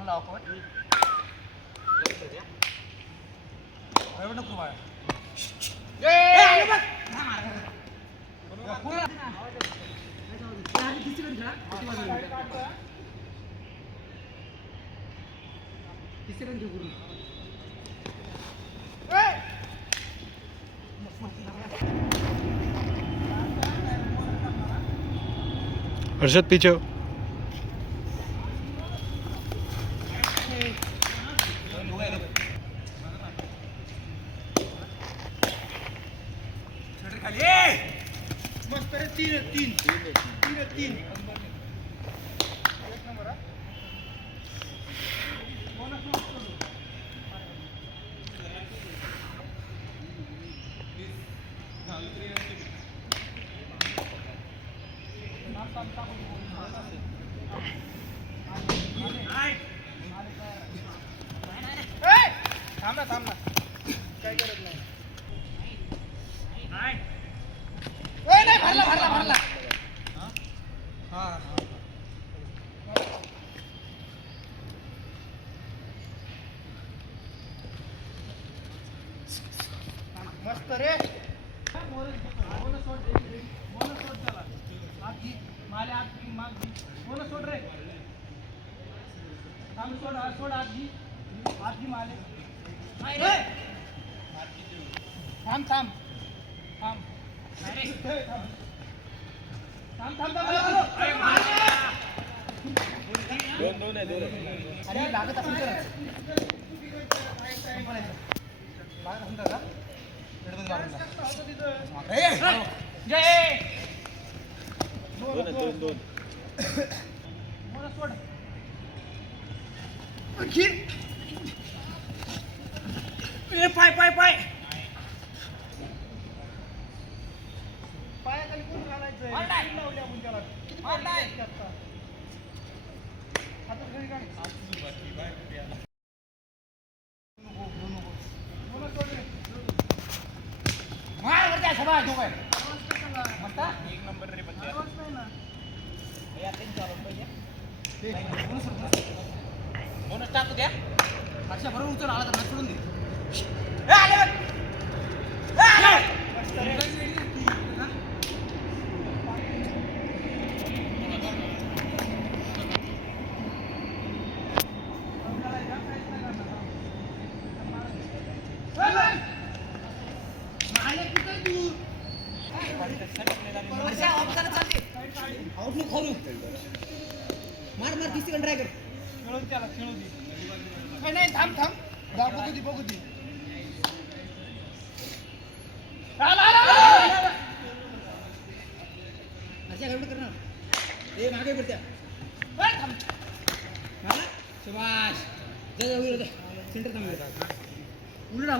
चांगला ऑफर नको बाळा हर्षद पीछे मस्त रे तीन एक नंबर थांब ना काय करत नाही भरला हा मस्त रे सोड रे सोड आत माले थांब अरे लागत असेल तर पाय पायाखाली कोण घालायचं लावल्या आपण त्याला किती हातात घरी काढ एक नंबर रे बोनस टाकू द्या अशा बरोबर उचल आला तर सोडून दे मार तिसरी ट्राय कर खेळू दे नाही थांब बघू दे करणार हे मागे पडत्या सुभाष सेंटर थांब उलटा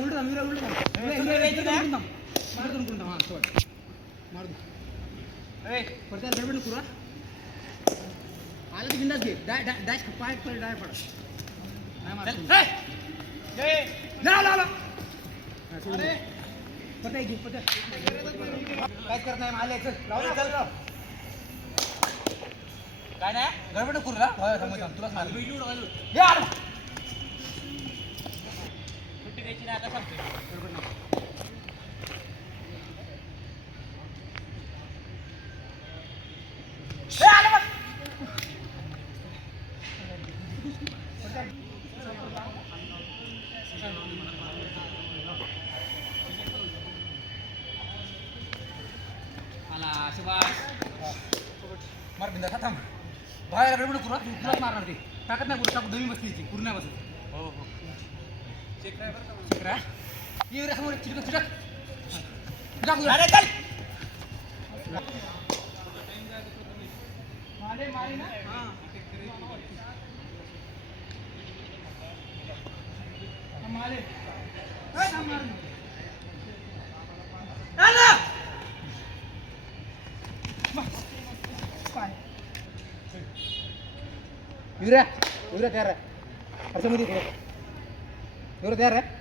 मार दे पडत्या गडबड नको आलं तर बिंदास घे डॅश पाय डाय पडा पता घे पता काय करत नाही आले चल काय नाही गडबड करू ना तुला सुट्टी द्यायची नाही आता सांगतो मार बिंदा थांब बाहेर गडबड करू तुलाच मारणार ते टाकत नाही टाकू दमी बसली ती पूर्ण बसली हो चेक ये रे समोर चिटक अरे चल मारे ना हां मारे युवरा तयार आहे हर्षमध्ये युवरा तयार आहे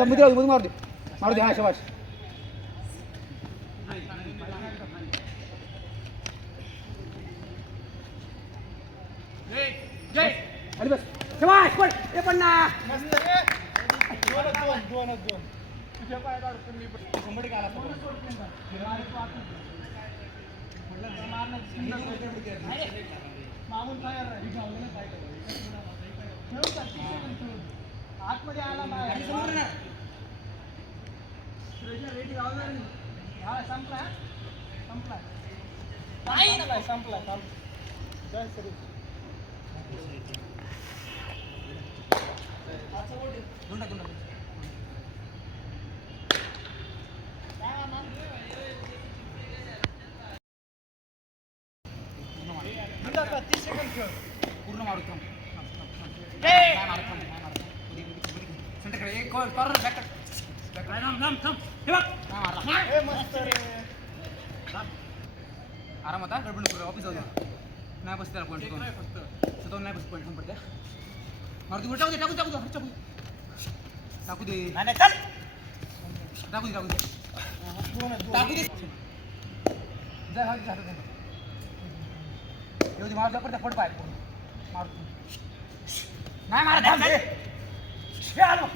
मध्ये मारू दे हा शबाश जय खाली बस शाबास पड ए पण ना तुझ्या पायात अडकून मी पण 100 आला मागून काय आतमध्ये आला नाही रेडी लावणार नाही हा संपला संपला जय सर पूर्ण मारू थांब सेंटरकडे एक कॉर्नर बॅक आराम आता गडबड नको ऑफिस जाऊ द्या नाही बस त्याला पॉईंट फक्त स्वतःहून नाही बस पॉईंट पडत्या मारुती टाकू दे टाकू दे टाकू दे जा हा जा एवढी मारू पडत्या फट पाय मारू नाही मारा थांब हे आलो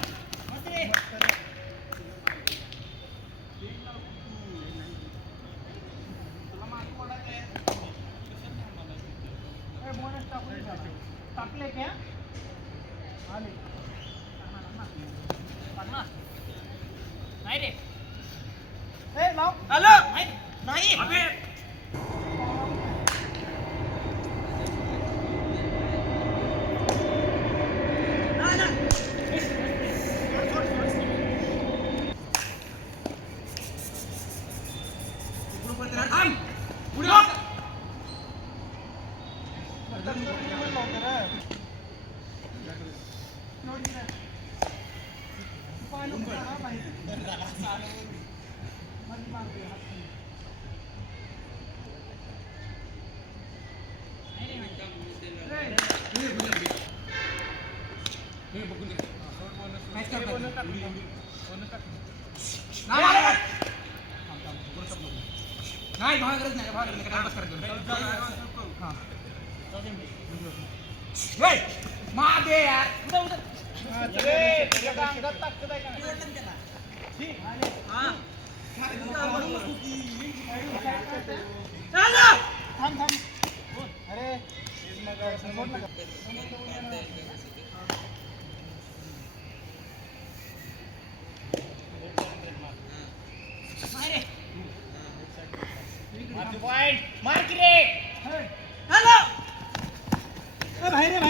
टाकले क्या आले नाही रे ए लाव आलो नाही अबे नाही भाग गरज नाही भाग टाइमपास करायचं मागे यार थांब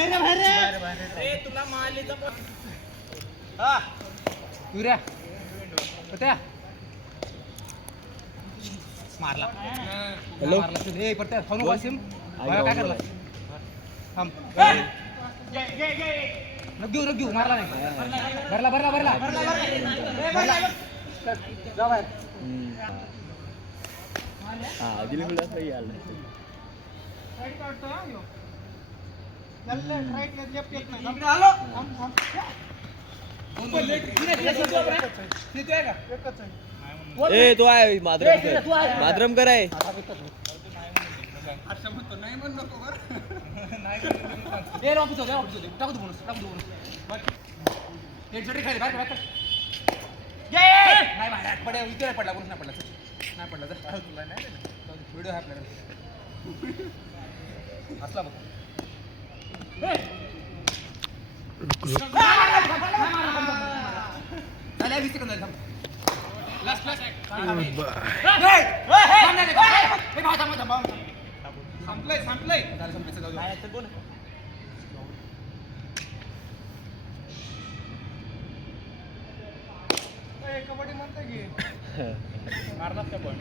अरे तुला मारलीचा हा युऱ्या पत्या मारला हॅलो. ए पत्या फोन वासिम काय करला थांब रग घेऊ मारला नाही भरला जा बाहेर राईट काढतो हा ह्यो. याला राईट लेफ्ट येत नाही इकडे आलो थांब थांब एकच आहे ए तो आहे मातरम कराय व्हिडिओ आहे आपल्याकडे असला बघ झाल्या 20 सेकंद झाले लास्ट संपलंय झालं संपलं जाऊ दे कबड्डी म्हणते की मारलाच का पण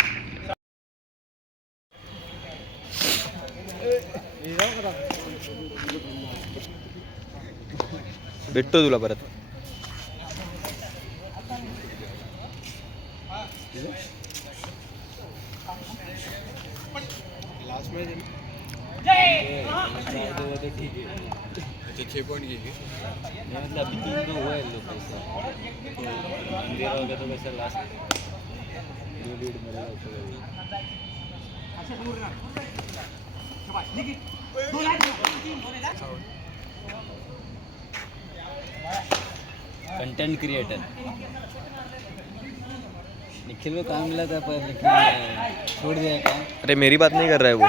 भेटतो तुला परत कंटेंट क्रिएटर निखिल को काम मिला था पर निखिल छोड़ दिया काम। अरे मेरी बात नहीं कर रहा है वो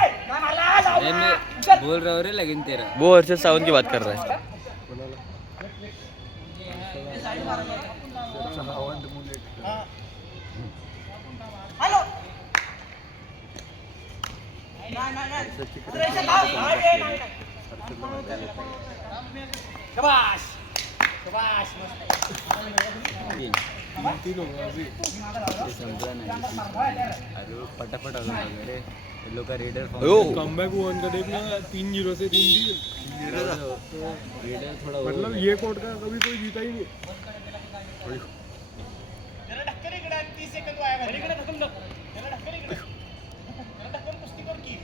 अरे मैं बोल रहा हूँ रे लेकिन तेरा वो हर्षद सावंत की बात कर रहा है। शाबाश शाबाश ते समजा नाही अरे पटापट आलो वगैरे लोक रेडर अयो कमबैक हुआ उनका देखना 3-0 से 3-3 रेडर थोड़ा मतलब ये कोर्ट का कभी कोई जीता ही नहीं। त्याला ढक्कन इकडे आणि 30 सेकंद वाया घालवले. इकडे ढकल ढक. त्याला ढक्कन इकडे. त्याला ढक्कन कुस्ती कर की.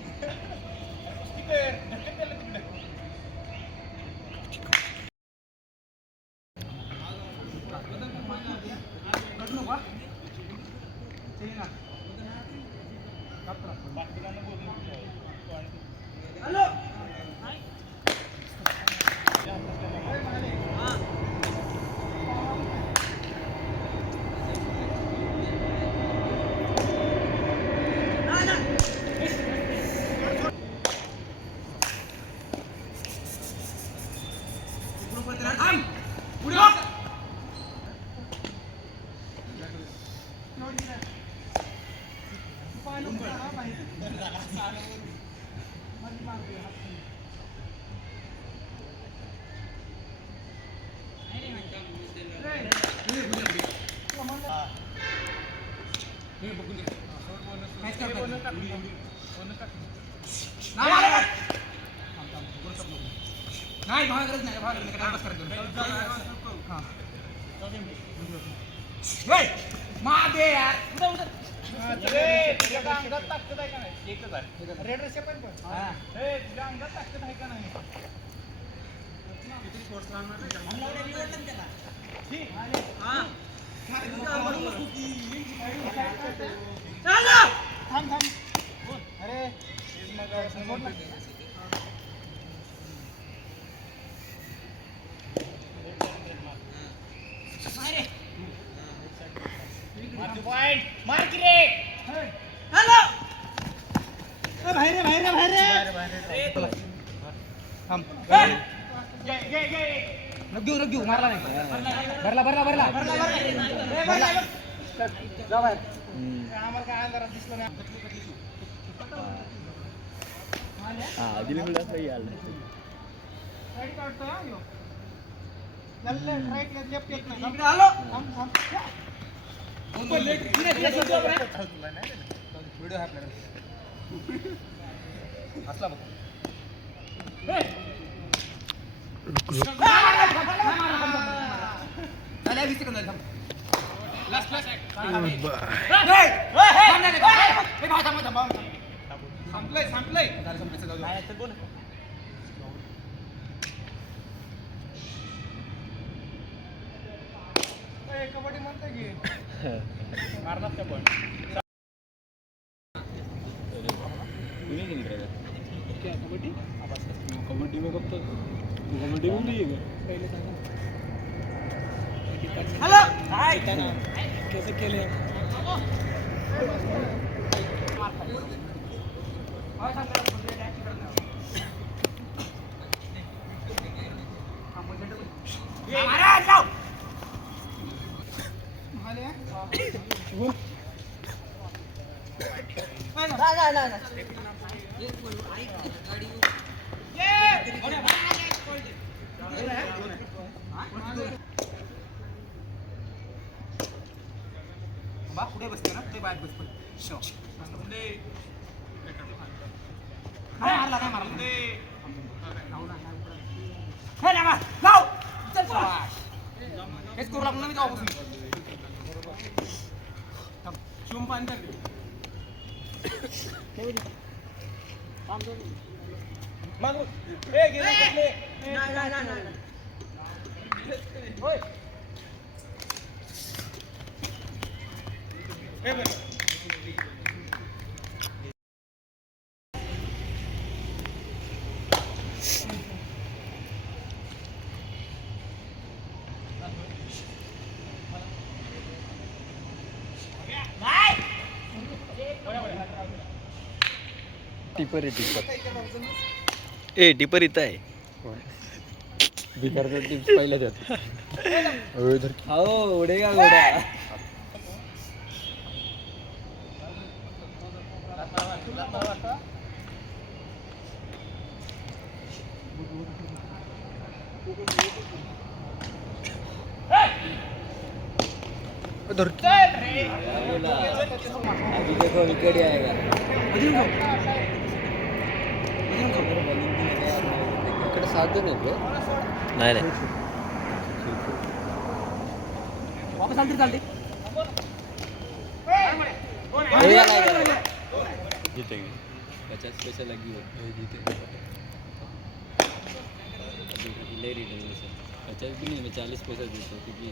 कुस्ती कर. ढक्कन त्याला तिकडे. नाही भाव गरज नाही भाव गरज नाही बस करतो हां मागे यार तुझ्या अंगात ताकद आहे का नाही? एकच आहे. रेड रस्ते पण पण. ए, तुझ्या अंगात ताकद आहे का नाही? थांब थांब. अरे मग मार की रे. हॅलो बाहेर बाहेर बाहेर थांब घे घे घे. रग घेऊ मारला नाही भरला जा बाहेर आम्हाला काय अंधारात दिसलं नाही. हा दिली मुलं असं यायला राईट काढतो हा ह्यो. याला राईट लेफ्ट येत नाही. इकडे आलो थांब थांब. व्हिडिओ आहे आपल्याकडे असला बघ झाल्या 20 सेकंद झाले लास्ट संपलंय कबड्डी म्हणते की मारणार का पण. क्या कबड्डी कबड्डी में कब तक कबड्डी में नहीं है हॅलो कैसे खेले बा पुढे बसते ना ते बाहेर बसतो नाही मारला हेच करू लागलो ना मी तेव्हापासून शिवम पाणी टाकले टिपर आहे टिपर. ए टिपर इथं आहे. बिकारचा टिप्स पहिल्या त्यात. हो उडेगा घोडा. अभी देखो विकेट आएगा. इकडे 7 जण आहेत. नाही नाही. वापस आली तरी चालते. जीते 50 पैसा लगी हो. जीते. ले रही है 50 भी नहीं, मैं 40 पैसा देता हूँ क्योंकि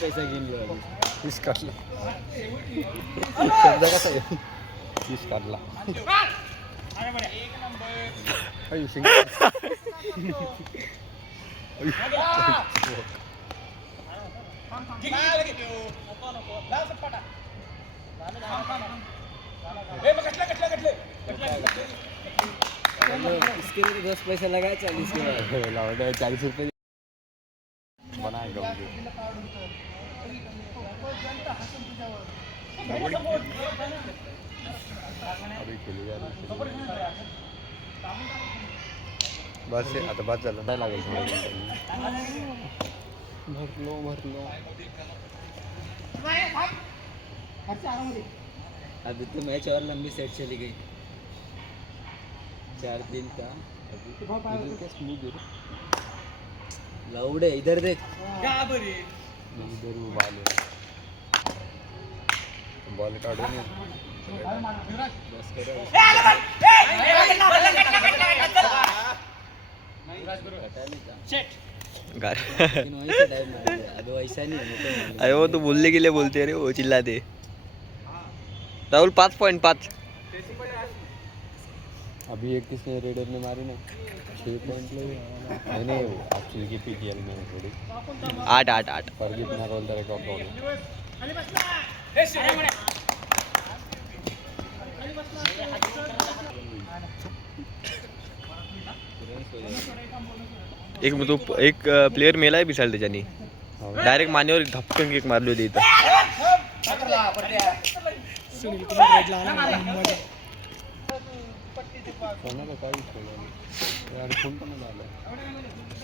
पैसा घेऊन लो. 30 काढला. शब्द कसा आहे? 30 काढला. अय, शिंग. इसके लिए 10 पैसा लगा 40 के बाद. लावलं 40 रुपये बनाएगा मुझे. अभी खेलू यार. बस आता बस झालं. नाही लागेल भरलो. अभी तो मैच और लंबी सेट चली गई. 4 दिन का. क्या स्मूथ है. लौड़े इधर देख. इधर वो बॉल काढून ये. बस करो. पता नहीं था. लेकिन वहीं से डाइव मार दिया. अब वैसा नहीं है. अरे वो तो बोलने के लिए बोलते रे, वो चिल्लाते. राहुल 5.5. अभी एक किसने रेडर ने मारी ना 6 पॉइंट ले. नहीं वो एक्चुअली की पीटीएल में थोड़ी 8. पर कितना रोल तेरा टॉप डाउन. एक प्लेयर मेलाय बिसाल त्याच्यानी. डायरेक्ट मानेवर धपकन एक मारली होती इथं. कोणाला काही यार फोन पण आला.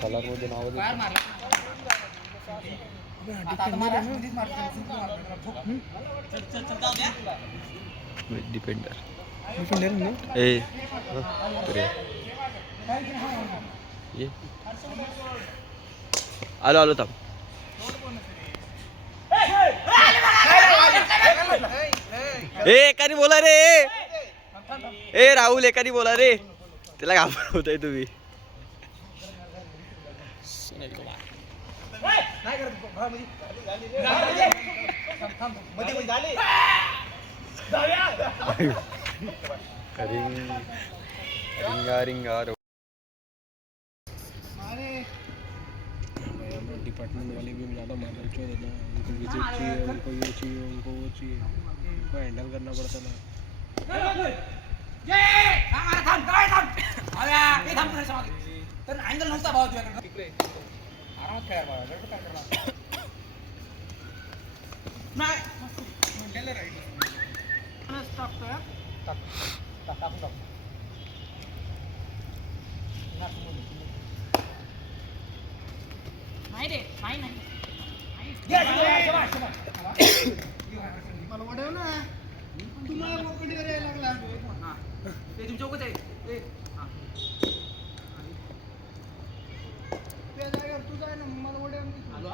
सलारमध्ये नाव डिपेंडर ए अरे ये आलो थांब. एकाने बोला रे. ए राहुल एकाने बोला रे. त्याला घाबरत होताय तुम्ही. रिंगा डिपार्टमेंट वाले भी ज़्यादा मारना चाहिए ना. उनको विजिट चाहिए, उनको ये चाहिए, उनको वो चाहिए. उनको हैंडल करना पड़ता ना. तर अँगल नव्हता भावा तुझ्याकडे. आरामात खेळा बाबा. गडबड काय करणार नाही. म्हटलेलं राईट टाकतोय. टाकून नाही रे. नाही मला वाढव ना. तुम्हाला मोकळीवर यायला लागला. ते तुमच्या चौकच आहे. त्या जागेवर तू जाय ना. मला वाढव. आलो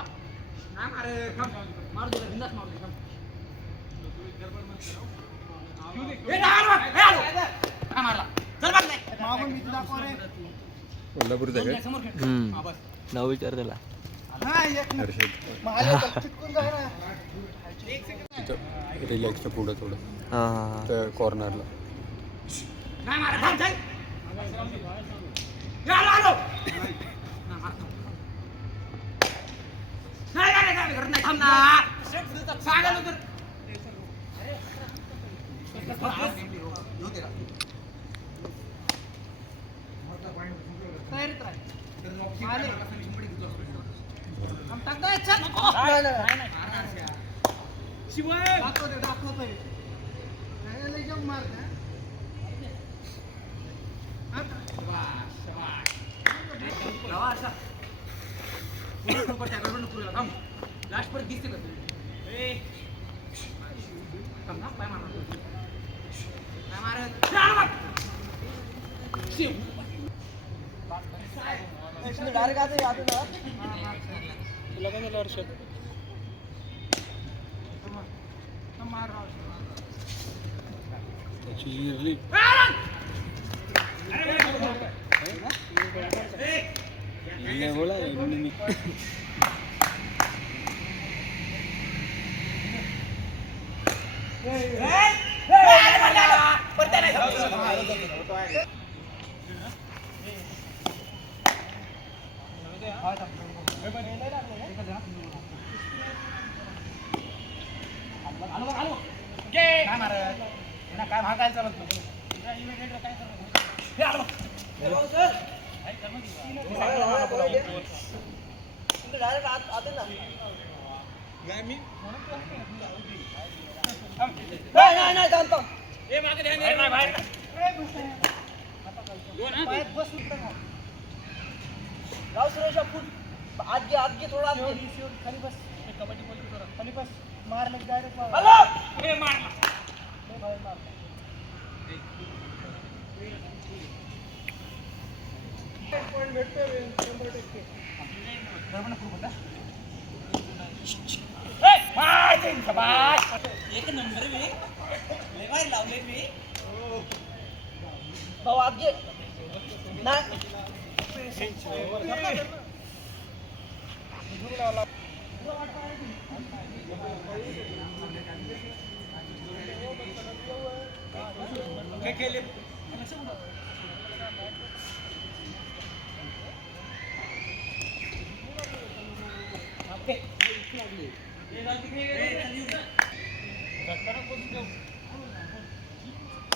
नाही मारे. मारू दे. बिंदास मारू दे. मारला. चल बघ नाही. मागून मी तुला दाखव रे. कोल्हापूरचा काय समोर खेळ. बस. नाव विचार त्याला. हर्षद. तिथं रिलॅक्सच्या पुढं थोडं हां तर कॉर्नरला. नाही मारे. थांब चल. आलो ना मारतो नाही करत नाही थांब ना सांगायला तर शिवाय दाखवतोय लास्ट परत दिसते का पाय डायरेक्ट आते ना तुला काय झालं हर्षद त्याची इरली नाही बोला काय मारत काय महागायला चालत डायरेक्ट आते ना नाही थांबतो राव सुरेश फुट आज घे थोडा खाली बस कबड्डी बोलतो खाली बस मारले डायरेक्ट एक नंबर लेवाय लावले मी भाऊ आज घे नाही काय केले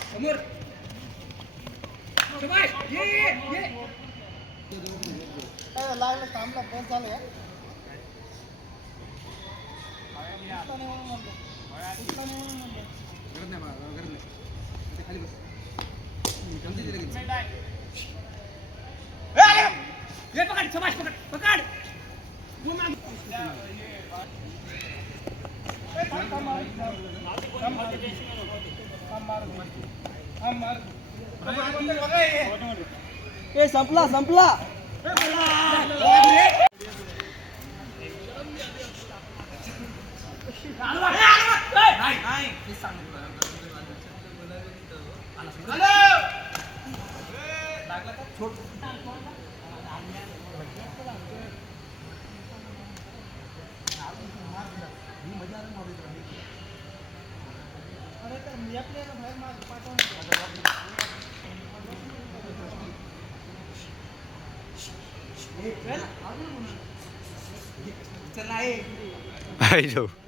समोर लागलं थांबला पण चालू आहे खाली बस पकड समाज पकड संपला चल नाही आई जाऊ